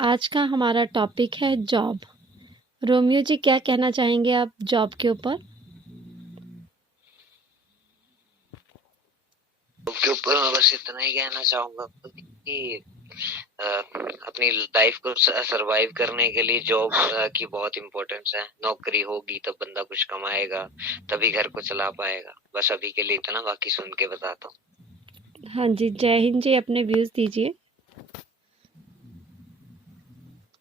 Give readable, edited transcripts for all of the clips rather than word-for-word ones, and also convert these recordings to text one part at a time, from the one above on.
आज का हमारा टॉपिक है जॉब। रोमियो जी, क्या कहना चाहेंगे आप जॉब के ऊपर? के ऊपर मैं बस इतना ही कहना चाहूंगा कि अपनी लाइफ को सरवाइव करने के लिए जॉब की बहुत इम्पोर्टेंस है। नौकरी होगी तब बंदा कुछ कमाएगा, तभी घर को चला पाएगा। बस अभी के लिए इतना, बाकी सुन के बताता हूँ। हाँ जी, जय हिंद जी, अपने व्यूज़ दीजिए।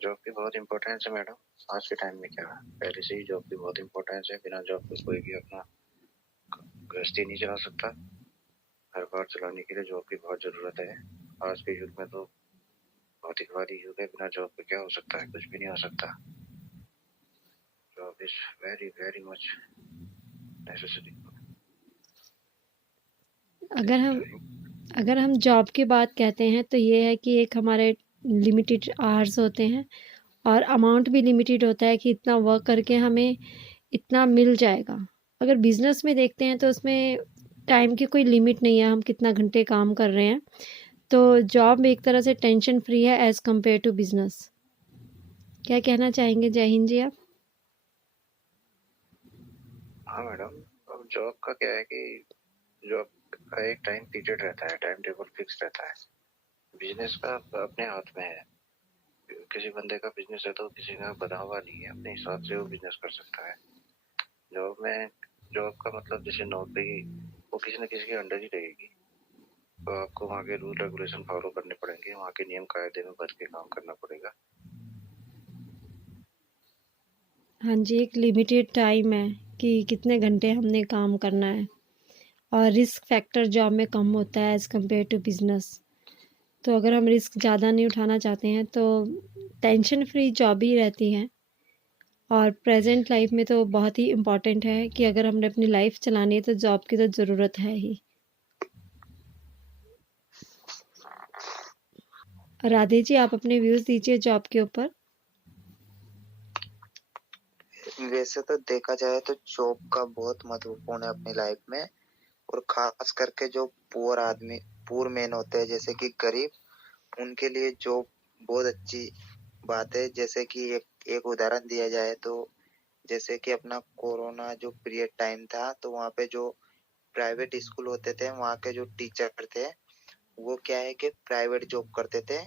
जॉब की बहुत इम्पोर्टेंस है मैडम। आज के टाइम में क्या है, पहले से ही जॉब की बहुत इम्पोर्टेंस है। बिना जॉब के कोई भी अपना गृहस्थी नहीं चला सकता। घर बार चलाने के लिए जॉब की बहुत जरूरत है। आज के युग में तो भौतिकवादी युग है, बिना जॉब के क्या हो सकता है? कुछ भी नहीं हो सकता। Job is very very much necessary. अगर हम जॉब की बात कहते हैं तो ये है कि एक हमारे लिमिटेड आवर्स होते हैं और अमाउंट भी लिमिटेड होता है कि इतना वर्क करके हमें इतना मिल जाएगा। अगर बिज़नेस में देखते हैं तो उसमें टाइम की कोई लिमिट नहीं है, हम कितना घंटे काम कर रहे हैं। तो जॉब में एक तरह से टेंशन फ्री है एज़ कम्पेयर टू बिज़नेस। क्या कहना चाहेंगे जय हिंद जी आप? हाँ मैडम, अब जॉब का क्या है कि जॉब का एक टाइम पीरियड रहता है, टाइम टेबल फिक्स रहता है। बिजनेस का अपने हाथ में है। किसी बंदे का बिजनेस है तो किसी का बना हुआ नहीं है, अपने हिसाब से वो बिजनेस कर सकता है। जॉब का मतलब जैसे नौकरी, वो किसी न किसी के अंडर ही रहेगी। तो आपको वहाँ के रूल रेगुलेशन फॉलो करने पड़ेंगे, वहाँ के नियम कायदे में बच के काम करना पड़ेगा। हाँ जी, एक लिमिटेड टाइम है कि कितने घंटे हमने काम करना है और रिस्क फैक्टर जॉब में कम होता है एज़ कम्पेयर टू बिज़नेस। तो अगर हम रिस्क ज़्यादा नहीं उठाना चाहते हैं तो टेंशन फ्री जॉब ही रहती है। और प्रेजेंट लाइफ में तो बहुत ही इम्पॉर्टेंट है कि अगर हमने अपनी लाइफ चलानी है तो जॉब की तो ज़रूरत है ही। राधे जी, आप अपने व्यूज़ दीजिए जॉब के ऊपर। वैसे तो देखा जाए तो जॉब का बहुत महत्वपूर्ण है अपनी लाइफ में। और खास करके जो पुअर मैन होते हैं, जैसे कि गरीब, उनके लिए जॉब बहुत अच्छी बात है। जैसे कि एक उदाहरण दिया जाए तो जैसे कि अपना कोरोना जो पीरियड टाइम था, तो वहाँ पे जो प्राइवेट स्कूल होते थे, वहाँ के जो टीचर थे वो क्या है कि प्राइवेट जॉब करते थे।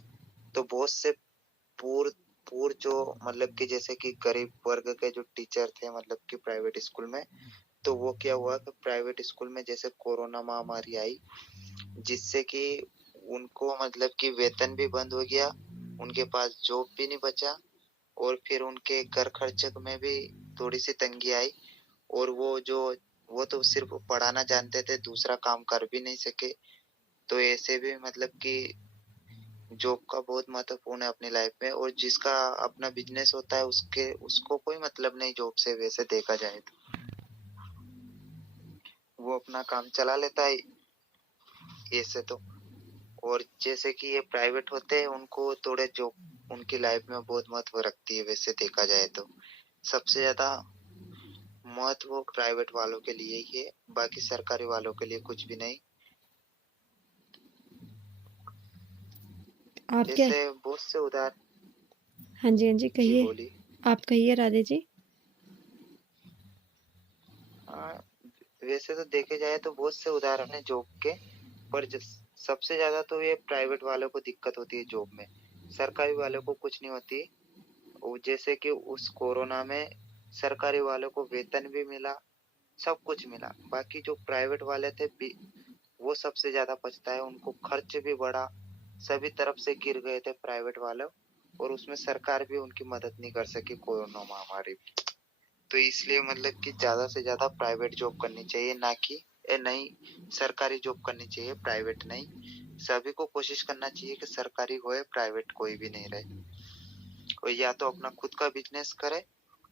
तो बहुत से पूर पूर जो मतलब कि जैसे कि गरीब वर्ग के जो टीचर थे, मतलब कि प्राइवेट स्कूल में, तो वो क्या हुआ कि प्राइवेट स्कूल में जैसे कोरोना महामारी आई, जिससे कि उनको मतलब कि वेतन भी बंद हो गया, उनके पास जॉब भी नहीं बचा, और फिर उनके घर खर्च में भी थोड़ी सी तंगी आई। और वो तो सिर्फ पढ़ाना जानते थे, दूसरा काम कर भी नहीं सके। तो ऐसे भी मतलब कि जॉब का बहुत महत्वपूर्ण है अपनी लाइफ में। और जिसका अपना बिजनेस होता है उसको कोई मतलब नहीं जॉब से, वैसे देखा जाए तो वो अपना काम चला लेता है ऐसे तो। और जैसे कि ये प्राइवेट होते हैं, उनको थोड़े जॉब उनकी लाइफ में बहुत महत्व रखती है, वैसे देखा जाए तो सबसे ज्यादा महत्व प्राइवेट वालों के लिए ही है, बाकी सरकारी वालों के लिए कुछ भी नहीं। आप क्या? जैसे बहुत से उदाहरण। हाँ जी, हाँ जी, जी कहिए। बोलिए। आप कहिए राधे जी। हाँ, वैसे तो देखे जाए तो बहुत से उदाहरण है जॉब के, पर सबसे ज्यादा तो ये प्राइवेट वालों को दिक्कत होती है जॉब में, सरकारी वालों को कुछ नहीं होती। वो जैसे कि उस कोरोना में सरकारी वालों को वेतन भी मिला, सब कुछ मिला। बाकी जो प्राइवेट वाले थे वो सबसे ज्यादा बचता है, उनको खर्च भी बढ़ा, सभी तरफ से गिर गए थे प्राइवेट वाले। और उसमें सरकार भी उनकी मदद नहीं कर सकी कोरोना महामारी में। तो इसलिए मतलब कि ज्यादा से ज्यादा प्राइवेट जॉब करनी चाहिए, ना कि नहीं, सरकारी जॉब करनी चाहिए, प्राइवेट नहीं। सभी को कोशिश करना चाहिए कि सरकारी होए, प्राइवेट कोई भी नहीं रहे। और या तो अपना खुद का बिजनेस करे,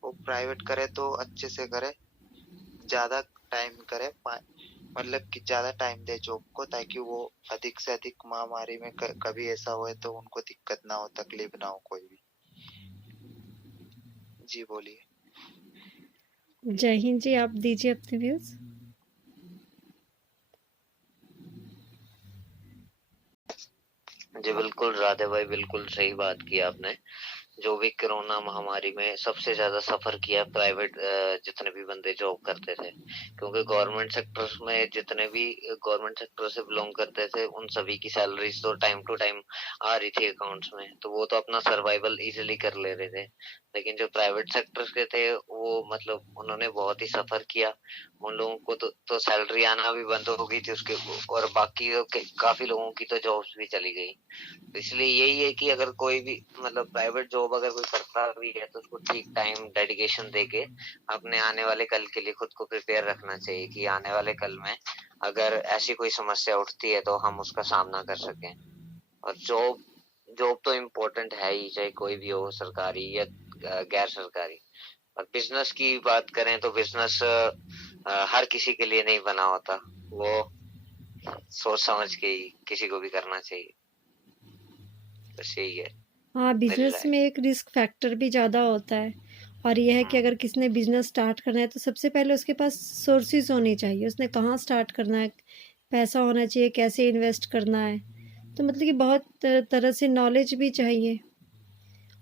और प्राइवेट करे तो अच्छे से करे, ज्यादा टाइम करे, मतलब कि ज्यादा टाइम दे जॉब को, ताकि वो अधिक से अधिक महामारी में कभी ऐसा होए तो उनको दिक्कत ना हो, तकलीफ ना हो कोई भी। जी बोलिए। जय हिंद जी, आप दीजिए अपने व्यूज़। जी बिल्कुल राधे भाई, बिल्कुल सही बात की आपने। जो भी कोरोना महामारी में सबसे ज्यादा सफर किया प्राइवेट जितने भी बंदे जॉब करते थे, क्योंकि गवर्नमेंट सेक्टर्स में जितने भी गवर्नमेंट सेक्टर से बिलोंग करते थे उन सभी की सैलरीज तो टाइम टू टाइम आ रही थी अकाउंट्स में, तो वो तो अपना सर्वाइवल इजीली कर ले रहे थे। लेकिन जो प्राइवेट सेक्टर्स के थे वो मतलब उन्होंने बहुत ही सफर किया। उन लोगों को तो सैलरी आना भी बंद हो गई थी उसके, और बाकी काफी लोगों की तो जॉब्स भी चली गई। इसलिए यही है कि अगर कोई भी मतलब प्राइवेट जॉब अगर कोई करता भी है तो उसको ठीक टाइम डेडिकेशन देके अपने आने वाले कल के लिए खुद को प्रिपेयर रखना चाहिए, कि आने वाले कल में अगर ऐसी कोई समस्या उठती है तो हम उसका सामना कर सकें। और जॉब जॉब तो इम्पोर्टेंट है ही, चाहे कोई भी हो, सरकारी या गैर सरकारी। और बिजनेस की बात करें तो बिजनेस हर किसी के लिए नहीं बना होता, वो सोच समझ के ही किसी को भी करना चाहिए, बस यही है हाँ, मेरी बिज़नेस राय। में एक रिस्क फैक्टर भी ज़्यादा होता है, और ये है कि अगर किसी ने बिज़नेस स्टार्ट करना है तो सबसे पहले उसके पास सोर्सेज़ होने चाहिए, उसने कहाँ स्टार्ट करना है, पैसा होना चाहिए, कैसे इन्वेस्ट करना है। तो मतलब कि बहुत तरह से नॉलेज भी चाहिए,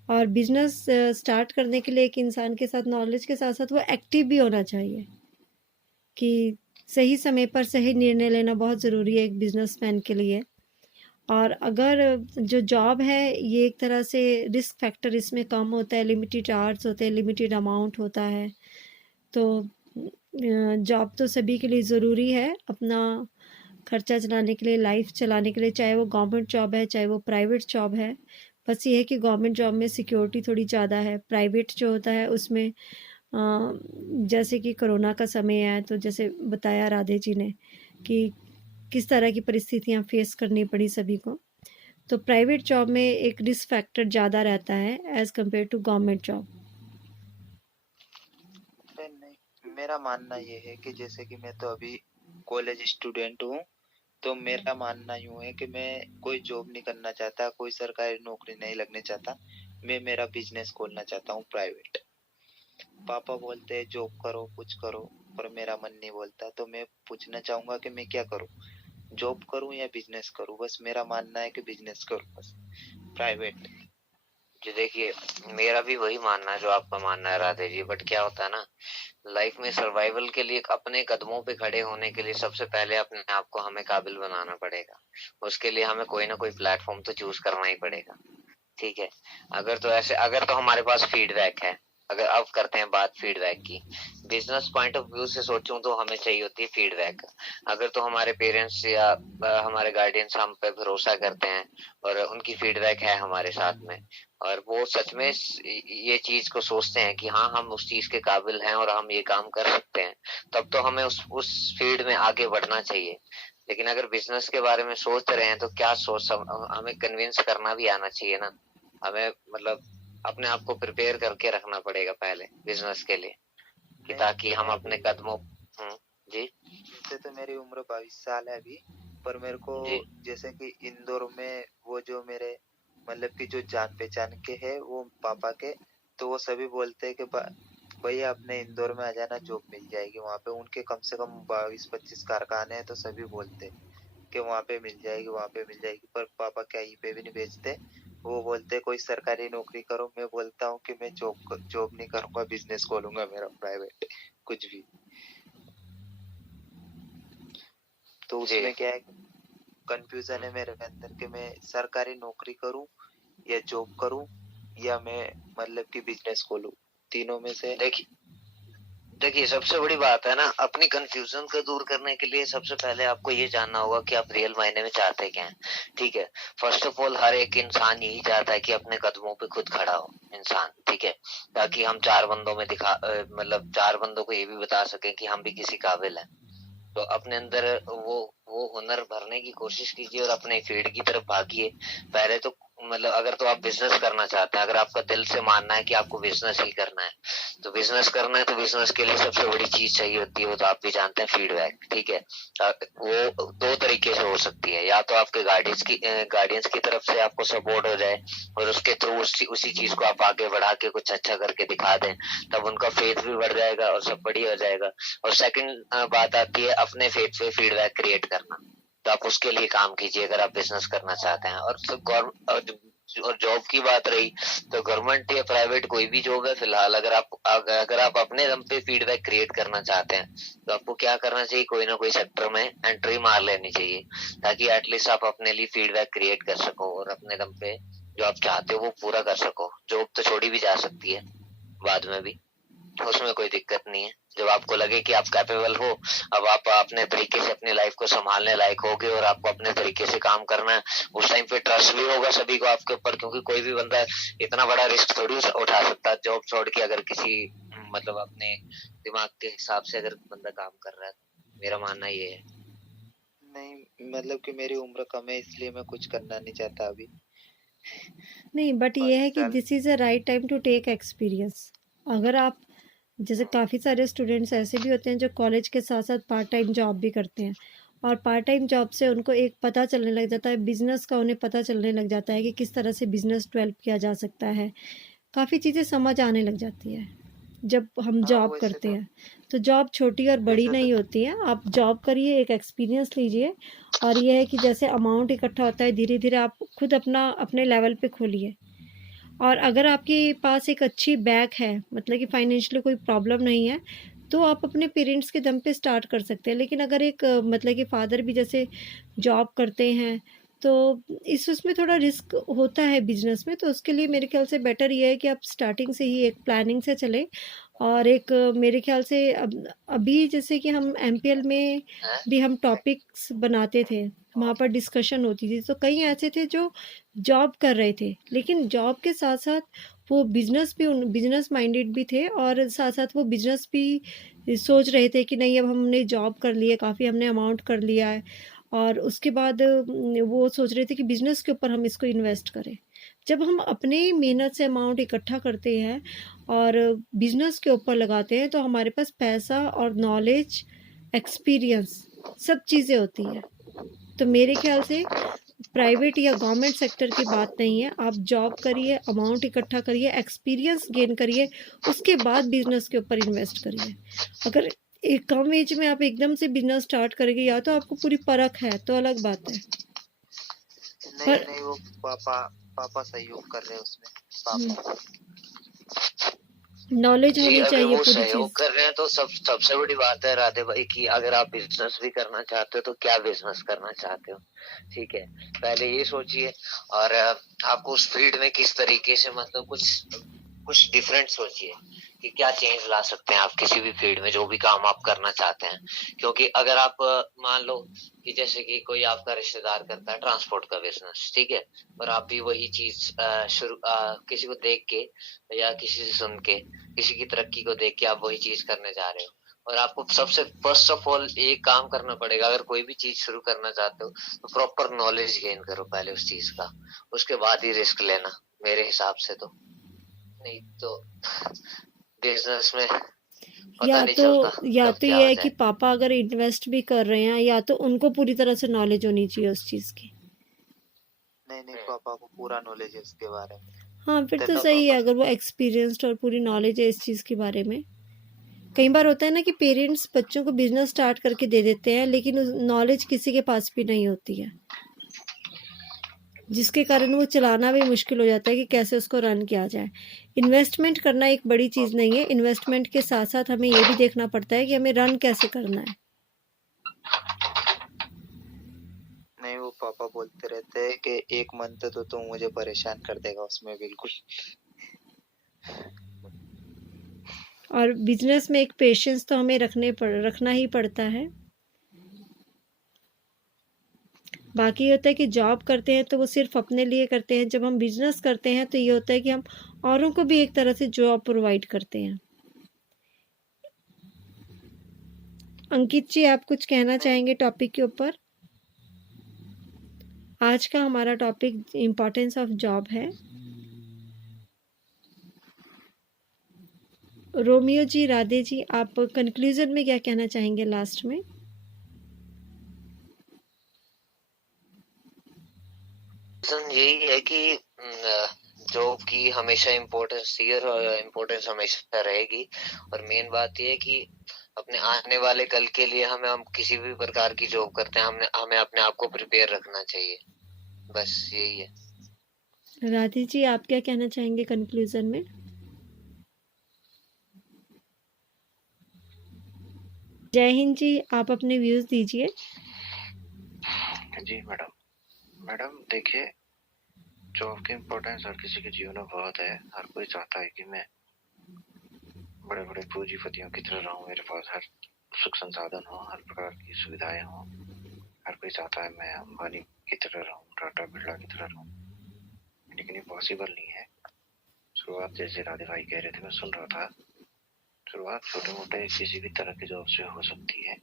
और बिज़नेस स्टार्ट करने के लिए एक इंसान के साथ नॉलेज के साथ-साथ वो एक्टिव भी होना चाहिए, कि सही समय पर सही निर्णय लेना बहुत ज़रूरी है एक बिज़नेसमैन के लिए। और अगर जो जॉब है ये एक तरह से रिस्क फैक्टर इसमें कम होता है, लिमिटेड आवर्स होते हैं, लिमिटेड अमाउंट होता है, तो जॉब तो सभी के लिए ज़रूरी है अपना खर्चा चलाने के लिए, लाइफ चलाने के लिए, चाहे वो गवर्नमेंट जॉब है चाहे वो प्राइवेट जॉब है। बस ये है कि गवर्नमेंट जॉब में सिक्योरिटी थोड़ी ज़्यादा है, प्राइवेट जो होता है उसमें जैसे कि कोरोना का समय है तो जैसे बताया राधे जी ने कि किस तरह की परिस्थितियां फेस करनी पड़ी सभी को, तो प्राइवेट जॉब में एक रिस्क फैक्टर ज़्यादा रहता है as compare to government job. नहीं, मेरा मानना ये है कि जैसे कि मैं तो अभी कॉलेज स्टूडेंट हूँ, तो मेरा मानना यूँ है कि मैं कोई जॉब नहीं करना चाहता, कोई सरकारी नौकरी नहीं लगने चाहता। मैं मेरा बिजनेस खोलना चाहता हूँ प्राइवेट। पापा बोलते हैं जॉब करो, कुछ करो, पर मेरा मन नहीं बोलता। तो मैं पूछना चाहूंगा कि मैं क्या करूँ, जॉब करूँ या बिजनेस करूँ? बस मेरा मानना है कि बिजनेस करूँ, बस प्राइवेट। जी देखिए, मेरा भी वही मानना है जो आपका मानना है राधे जी, बट क्या होता है ना, लाइफ में सर्वाइवल के लिए अपने कदमों पे खड़े होने के लिए सबसे पहले अपने आप को हमें काबिल बनाना पड़ेगा। उसके लिए हमें कोई ना कोई प्लेटफॉर्म तो चूज करना ही पड़ेगा, ठीक है। अगर तो हमारे पास फीडबैक है, अगर अब करते हैं बात फीडबैक की, बिजनेस पॉइंट ऑफ व्यू से सोचूं तो हमें चाहिए होती है फीडबैक। अगर तो हमारे पेरेंट्स या हमारे गार्डियंस हम पे भरोसा करते हैं और उनकी फीडबैक है हमारे साथ में, और वो सच में ये चीज को सोचते हैं कि हाँ हम उस चीज के काबिल हैं और हम ये काम कर सकते हैं, तब तो हमें उस फील्ड में आगे बढ़ना चाहिए। लेकिन अगर बिजनेस के बारे में सोच रहे हैं तो क्या हमें कन्विंस करना भी आना चाहिए ना। हमें मतलब अपने आप को प्रिपेयर करके रखना पड़ेगा पहले बिजनेस के लिए, कि ताकि हम अपने कदमों। जी वैसे तो मेरी उम्र 22 साल है अभी, पर मेरे को जैसे कि इंदौर में वो जो मेरे मतलब कि जो जान पहचान के है वो पापा के, तो वो सभी बोलते हैं कि भैया अपने इंदौर में आ जाना, जॉब मिल जाएगी वहाँ पे। उनके कम से कम 22-25 कारखाने हैं, तो सभी बोलते हैं कि वहाँ पे मिल जाएगी, वहाँ पे मिल जाएगी। पर पापा क्या यहीं पे भी नहीं भेजते, वो बोलते कोई सरकारी नौकरी करो। मैं बोलता हूँ कि मैं जॉब नहीं करूंगा, बिजनेस खोलूंगा मेरा प्राइवेट, कुछ भी। तो उसमें क्या है, कंफ्यूजन है मेरे अंदर कि मैं सरकारी नौकरी करूं या जॉब करूं, या मैं मतलब कि बिजनेस खोलूं, तीनों में से। देखिए सबसे बड़ी बात है ना, अपनी कंफ्यूजन को दूर करने के लिए सबसे पहले आपको ये जानना होगा कि आप रियल मायने में चाहते क्या हैं, ठीक है। फर्स्ट ऑफ ऑल हर एक इंसान यही चाहता है कि अपने कदमों पे खुद खड़ा हो इंसान, ठीक है, ताकि हम चार बंदों में मतलब चार बंदों को ये भी बता सके कि हम भी किसी काबिल हैं। तो अपने अंदर वो हुनर भरने की कोशिश कीजिए और अपने फील्ड की तरफ भागिए पहले तो। मतलब अगर तो आप बिजनेस करना चाहते हैं, अगर आपका दिल से मानना है कि आपको बिजनेस ही करना है, तो बिजनेस करना है, तो बिजनेस के लिए सबसे बड़ी चीज चाहिए होती है, वो तो आप भी जानते हैं, फीडबैक, ठीक है। वो दो तरीके से हो सकती है, या तो आपके गार्डियंस की तरफ से आपको सपोर्ट हो जाए और उसके थ्रू उसी चीज को आप आगे बढ़ा के कुछ अच्छा करके दिखा दें, तब उनका फेथ भी बढ़ जाएगा और सब बढ़िया हो जाएगा। और सेकंड बात आती है अपने फेथ पे फीडबैक क्रिएट करना, तो आप उसके लिए काम कीजिए अगर आप बिजनेस करना चाहते हैं। और जॉब की बात रही, तो गवर्नमेंट या प्राइवेट कोई भी जॉब है फिलहाल, अगर आप अपने दम पे फीडबैक क्रिएट करना चाहते हैं तो आपको क्या करना चाहिए, कोई ना कोई सेक्टर में एंट्री मार लेनी चाहिए, ताकि एटलीस्ट आप अपने लिए फीडबैक क्रिएट कर सको और अपने दम पे जो आप चाहते हो वो पूरा कर सको। जॉब तो छोड़ी भी जा सकती है बाद में भी, उसमें कोई दिक्कत नहीं है। जब आपको लगे कि आप कैपेबल हो, अब आप अपने तरीके से अपनी लाइफ को संभालने लायक होगे और आपको अपने तरीके से काम करना है, उस टाइम पे ट्रस्ट भी होगा सभी को आपके ऊपर, क्योंकि कोई भी बंदा इतना बड़ा रिस्क थोड़ी उठा सकता है जॉब छोड़ के, अगर किसी मतलब अपने दिमाग के हिसाब से अगर बंदा काम कर रहा है। मेरा मानना ये है। नहीं मतलब कि मेरी उम्र कम है इसलिए मैं कुछ करना नहीं चाहता अभी। नहीं, बट ये है कि this is a right time to take experience. अगर आप जैसे काफ़ी सारे स्टूडेंट्स ऐसे भी होते हैं जो कॉलेज के साथ साथ पार्ट टाइम जॉब भी करते हैं, और पार्ट टाइम जॉब से उनको एक पता चलने लग जाता है बिज़नेस का, उन्हें पता चलने लग जाता है कि किस तरह से बिज़नेस डेवलप किया जा सकता है। काफ़ी चीज़ें समझ आने लग जाती है जब हम जॉब वैसे करते हैं। तो जॉब छोटी और बड़ी नहीं होती है, आप जॉब करिए, एक एक्सपीरियंस लीजिए, और ये है कि जैसे अमाउंट इकट्ठा होता है धीरे धीरे आप खुद अपने लेवल पे खोलिए। और अगर आपके पास एक अच्छी बैक है, मतलब कि फाइनेंशियली कोई प्रॉब्लम नहीं है, तो आप अपने पेरेंट्स के दम पे स्टार्ट कर सकते हैं। लेकिन अगर एक मतलब कि फादर भी जैसे जॉब करते हैं, तो उसमें थोड़ा रिस्क होता है बिजनेस में, तो उसके लिए मेरे ख्याल से बेटर ये है कि आप स्टार्टिंग से ही एक प्लानिंग से चलें। और एक मेरे ख्याल से अभी जैसे कि हम एमपीएल में भी हम टॉपिक्स बनाते थे, वहाँ पर डिस्कशन होती थी, तो कई ऐसे थे जो जॉब कर रहे थे, लेकिन जॉब के साथ साथ वो बिजनेस माइंडेड भी थे, और साथ साथ वो बिजनेस भी सोच रहे थे कि नहीं अब हमने जॉब कर ली है, काफ़ी हमने अमाउंट कर लिया है, और उसके बाद वो सोच रहे थे कि बिज़नेस के ऊपर हम इसको इन्वेस्ट करें। जब हम अपने मेहनत से अमाउंट इकट्ठा करते हैं और बिज़नेस के ऊपर लगाते हैं, तो हमारे पास पैसा और नॉलेज, एक्सपीरियंस सब चीज़ें होती हैं। तो मेरे ख्याल से प्राइवेट या गवर्नमेंट सेक्टर की बात नहीं है, आप जॉब करिए, अमाउंट इकट्ठा करिए, एक्सपीरियंस गेन करिए, उसके बाद बिज़नेस के ऊपर इन्वेस्ट करिए। अगर एक कम एज में आप एकदम से बिज़नेस स्टार्ट करेंगे, या तो आपको पूरी परख है तो अलग बात है, पर नहीं वो पापा सहयोग कर रहे हैं उसमें। पापा नॉलेज जी, होनी अगर चाहिए वो पूरी सहयोग चीज़। कर रहे हैं तो सबसे बड़ी बात है राधे भाई कि अगर आप बिजनेस भी करना चाहते हो तो क्या बिजनेस करना चाहते हो, ठीक है, पहले ये सोचिए। और आपको उस फील्ड में किस तरीके से मतलब कुछ डिफरेंट सोचिए कि क्या चेंज ला सकते हैं आप किसी भी फील्ड में, जो भी काम आप करना चाहते हैं। क्योंकि अगर आप मान लो कि जैसे कि कोई आपका रिश्तेदार करता है ट्रांसपोर्ट का बिजनेस, ठीक है, और आप भी वही चीज किसी को देख के या किसी से सुन के, किसी की तरक्की को देख के आप वही चीज करने जा रहे हो, और आपको सबसे फर्स्ट ऑफ ऑल एक काम करना पड़ेगा। अगर कोई भी चीज शुरू करना चाहते हो तो प्रॉपर नॉलेज गेन करो पहले उस चीज का, उसके बाद ही रिस्क लेना, मेरे हिसाब से तो। नहीं तो बिजनेस में पता नहीं चलता कब क्या ये हो है कि जाए। पापा अगर इन्वेस्ट भी कर रहे हैं, या तो उनको पूरी तरह से नॉलेज होनी चाहिए उस चीज़ की। नहीं पापा को पूरा नॉलेज है उसके बारे में। हाँ, फिर तो तभी सही है पापा अगर वो एक्सपीरियंस्ड और पूरी नॉलेज है इस चीज़ के बारे में। कई बार होता है ना कि पेरेंट्स बच्चों को बिजनेस स्टार्ट करके दे देते हैं, लेकिन नॉलेज किसी के पास भी नहीं होती है, जिसके कारण वो चलाना भी मुश्किल हो जाता है कि कैसे उसको रन किया जाए। इन्वेस्टमेंट करना एक बड़ी चीज़ नहीं है, इन्वेस्टमेंट के साथ साथ हमें ये भी देखना पड़ता है कि हमें रन कैसे करना है। नहीं वो पापा बोलते रहते हैं कि एक मंथ तो तू मुझे परेशान कर देगा उसमें बिल्कुल। और बिजनेस में एक पेशेंस तो हमें रखना ही पड़ता है। बाकी ये होता है कि जॉब करते हैं तो वो सिर्फ अपने लिए करते हैं, जब हम बिजनेस करते हैं तो ये होता है कि हम औरों को भी एक तरह से जॉब प्रोवाइड करते हैं। अंकित जी, आप कुछ कहना चाहेंगे टॉपिक के ऊपर? आज का हमारा टॉपिक इम्पोर्टेंस ऑफ जॉब है। रोमियो जी, राधे जी, आप कंक्लूजन में क्या कहना चाहेंगे लास्ट में? यही है कि जॉब की हमेशा इम्पोर्टेंस थी और इम्पोर्टेंस हमेशा रहेगी। और मेन बात ये है कि अपने आने वाले कल के लिए हम किसी भी प्रकार की जॉब करते हैं, हमें अपने आप को प्रिपेयर रखना चाहिए, बस यही है। राधे जी, आप क्या कहना चाहेंगे कंक्लूजन में? जय हिंद जी, आप अपने व्यूज दीजिए। जी मैडम देखिए, जॉब की इम्पोर्टेंस हर किसी के जीवन में बहुत है। हर कोई चाहता है कि मैं बड़े बड़े पूंजीपतियों की तरह रहूं, मेरे पास हर सुख संसाधन हो, हर प्रकार की सुविधाएं हो। हर कोई चाहता है मैं अंबानी की तरह रहूं, टाटा बिरला की तरह रहूं, लेकिन ये पॉसिबल नहीं है। शुरुआत जैसे राधे भाई कह रहे थे, मैं सुन रहा था, शुरुआत छोटे मोटे किसी भी तरह के जॉब से हो सकती है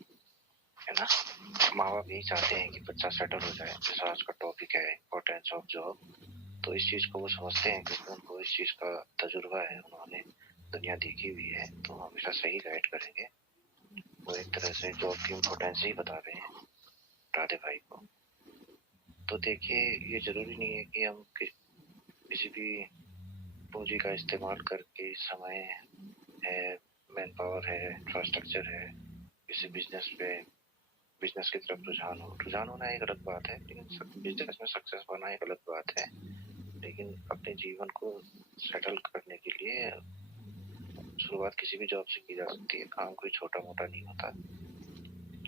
ना। माँ बाप यही चाहते हैं कि बच्चा सेटल हो जाए। जैसा आज का टॉपिक है इम्पोर्टेंस ऑफ जॉब, तो इस चीज को वो समझते हैं क्योंकि उनको इस चीज का तजुर्बा है, उन्होंने दुनिया देखी हुई है, तो हमेशा सही गाइड करेंगे। वो एक तरह से जॉब की इम्पोर्टेंस ही बता रहे हैं राधे भाई को। तो देखिए, ये जरूरी नहीं है कि हम किसी भी पूंजी का इस्तेमाल करके, समय है, मैन पावर है, इंफ्रास्ट्रक्चर है, किसी बिजनेस की तरफ रुझान होना एक अलग बात है, लेकिन बिजनेस में सक्सेस पाना एक अलग बात है। लेकिन अपने जीवन को सेटल करने के लिए शुरुआत किसी भी जॉब से की जा सकती है। काम कोई छोटा मोटा नहीं होता।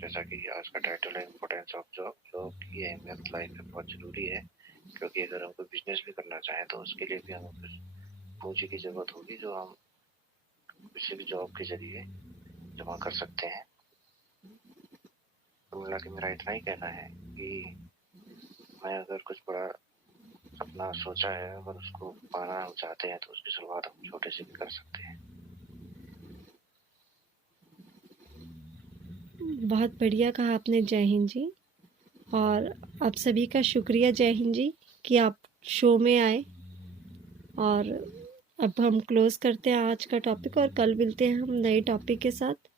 जैसा कि आज का टाइटल है इम्पोर्टेंस ऑफ जॉब, जॉब की अहमियत लाइफ में बहुत जरूरी है, क्योंकि अगर हम कोई बिजनेस भी करना चाहें तो उसके लिए भी हमें कुछ पूंजी की जरूरत होगी, जो हम किसी भी जॉब के जरिए जमा कर सकते हैं। तो मिला के मेरा इतना ही कहना है कि मैं अगर कुछ बड़ा सपना सोचा है, अगर उसको पाना हम चाहते हैं, तो उसकी शुरुआत हम छोटे से भी कर सकते हैं। बहुत बढ़िया कहा आपने, जय हिंद जी। और आप सभी का शुक्रिया जय हिंद जी कि आप शो में आए। और अब हम क्लोज करते हैं आज का टॉपिक और कल मिलते हैं हम नए टॉपिक के साथ।